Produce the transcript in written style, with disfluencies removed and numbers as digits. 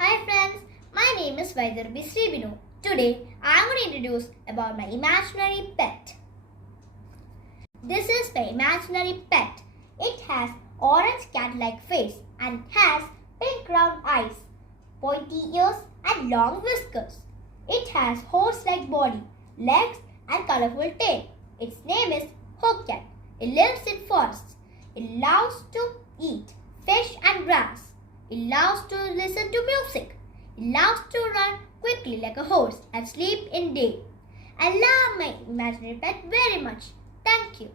Hi friends, my name is Vaidarbhi Sribinu. Today I am going to introduce about my imaginary pet. This is my imaginary pet. It has orange cat-like face and has pink round eyes, pointy ears and long whiskers. It has horse-like body, legs and colorful tail. Its name is Hokat. It lives in forests. It loves to eat fish and grass. It loves to listen to music. It loves to run quickly like a horse and sleep in day. I love my imaginary pet very much. Thank you.